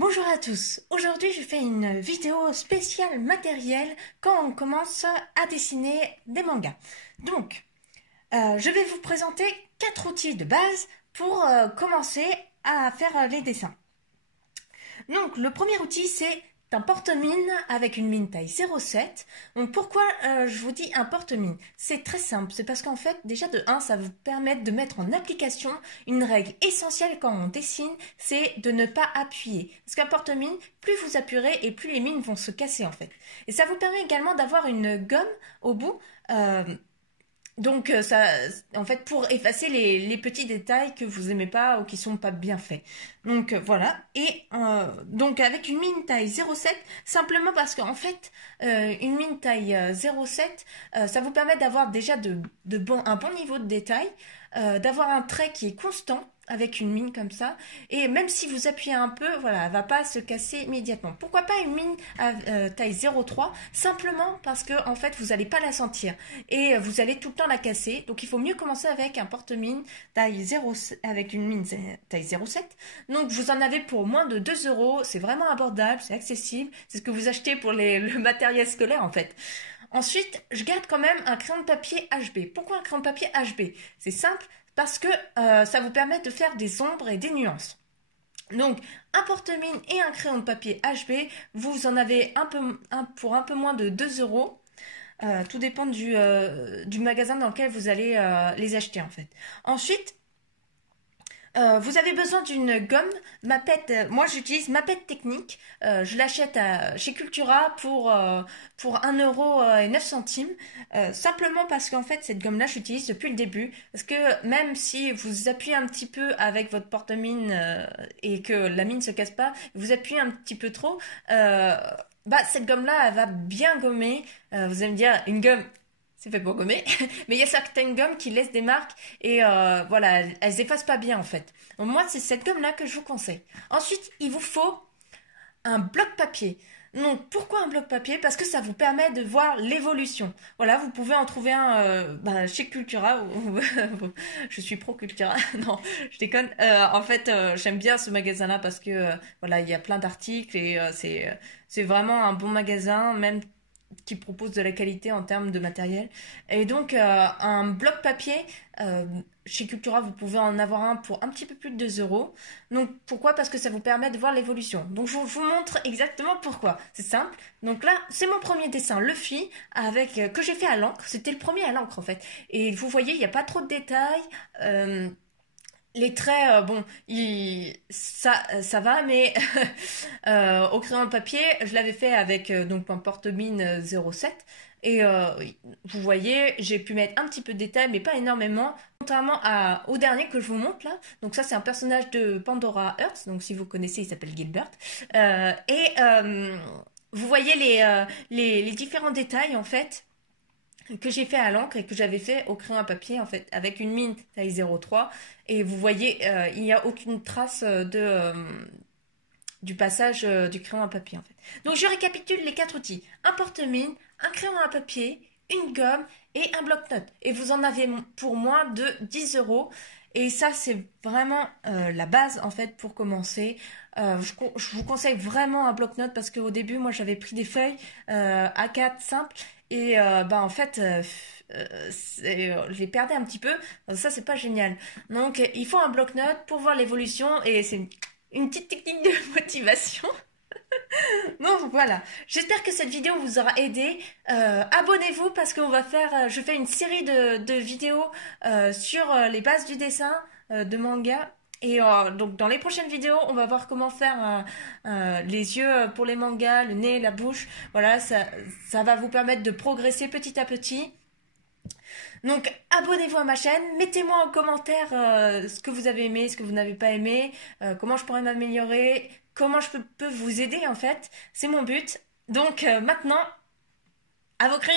Bonjour à tous, aujourd'hui je fais une vidéo spéciale matériel quand on commence à dessiner des mangas. Donc, je vais vous présenter 4 outils de base pour commencer à faire les dessins. Donc, le premier outil c'est un porte-mine avec une mine taille 0,7. Donc pourquoi je vous dis un porte-mine? C'est très simple, c'est parce qu'en fait déjà de 1 ça vous permet de mettre en application une règle essentielle quand on dessine, c'est de ne pas appuyer. Parce qu'un porte-mine, plus vous appuierez et plus les mines vont se casser en fait. Et ça vous permet également d'avoir une gomme au bout. Donc ça, en fait, pour effacer les petits détails que vous aimez pas ou qui sont pas bien faits. Donc voilà. Et donc avec une mine taille 0,7, simplement parce qu'en fait, une mine taille 0,7, ça vous permet d'avoir déjà un bon niveau de détail, d'avoir un trait qui est constant avec une mine comme ça, et même si vous appuyez un peu, voilà, elle va pas se casser immédiatement. Pourquoi pas une mine à taille 0,3? Simplement parce que en fait vous allez pas la sentir et vous allez tout le temps la casser. Donc il faut mieux commencer avec un porte-mine taille 0, avec une mine taille 0,7. Donc vous en avez pour moins de 2 euros. C'est vraiment abordable, c'est accessible. C'est ce que vous achetez pour le matériel scolaire en fait. Ensuite, je garde quand même un crayon de papier HB. Pourquoi un crayon de papier HB? C'est simple, parce que ça vous permet de faire des ombres et des nuances. Donc, un porte-mine et un crayon de papier HB, vous en avez pour un peu moins de 2 euros. Tout dépend du magasin dans lequel vous allez les acheter en fait. Ensuite, vous avez besoin d'une gomme Mapette. Moi, j'utilise Mapette Technique. Je l'achète chez Cultura pour 1,09 €. Simplement parce qu'en fait, cette gomme-là, j'utilise depuis le début. Parce que même si vous appuyez un petit peu avec votre porte-mine et que la mine se casse pas, vous appuyez un petit peu trop, cette gomme-là, elle va bien gommer. Vous allez me dire, une gomme, c'est fait pour gommer, mais il y a certaines gommes qui laissent des marques et voilà, elles effacent pas bien en fait. Donc, moi, c'est cette gomme-là que je vous conseille. Ensuite, il vous faut un bloc-papier. Donc, pourquoi un bloc-papier? Parce que ça vous permet de voir l'évolution. Voilà, vous pouvez en trouver un chez Cultura. Je suis pro Cultura. Non, je déconne. En fait, j'aime bien ce magasin-là parce que voilà, il y a plein d'articles et c'est vraiment un bon magasin, même qui propose de la qualité en termes de matériel. Et donc, un bloc papier, chez Cultura, vous pouvez en avoir un pour un petit peu plus de 2 euros. Donc, pourquoi? Parce que ça vous permet de voir l'évolution. Donc, je vous montre exactement pourquoi. C'est simple. Donc là, c'est mon premier dessin, Luffy, que j'ai fait à l'encre. C'était le premier à l'encre, en fait. Et vous voyez, il n'y a pas trop de détails. Les traits, bon, ça va, mais au crayon de papier, je l'avais fait avec donc un porte-mine 0,7. Et vous voyez, j'ai pu mettre un petit peu de détails, mais pas énormément. Contrairement au dernier que je vous montre là. Donc ça, c'est un personnage de Pandora Hearts. Donc si vous connaissez, il s'appelle Gilbert. Vous voyez les différents détails en fait que j'ai fait à l'encre et que j'avais fait au crayon à papier en fait avec une mine taille 0,3 et vous voyez il n'y a aucune trace du passage du crayon à papier en fait. Donc je récapitule les 4 outils: un porte-mine, un crayon à papier, une gomme et un bloc-notes. Et vous en avez pour moins de 10 euros. Et ça, c'est vraiment la base en fait pour commencer. Je vous conseille vraiment un bloc-notes parce qu'au début, moi, j'avais pris des feuilles A4 simples et en fait, je les perdais un petit peu. Ça, c'est pas génial. Donc, il faut un bloc-notes pour voir l'évolution et c'est une petite technique de motivation. Donc voilà, j'espère que cette vidéo vous aura aidé. Abonnez-vous parce qu'on va je fais une série de vidéos sur les bases du dessin de manga. Et donc dans les prochaines vidéos, on va voir comment faire les yeux pour les mangas, le nez, la bouche. Voilà, ça va vous permettre de progresser petit à petit. Donc abonnez-vous à ma chaîne, mettez-moi en commentaire ce que vous avez aimé, ce que vous n'avez pas aimé, comment je pourrais m'améliorer, comment peux vous aider en fait. C'est mon but. Donc maintenant, à vos crayons!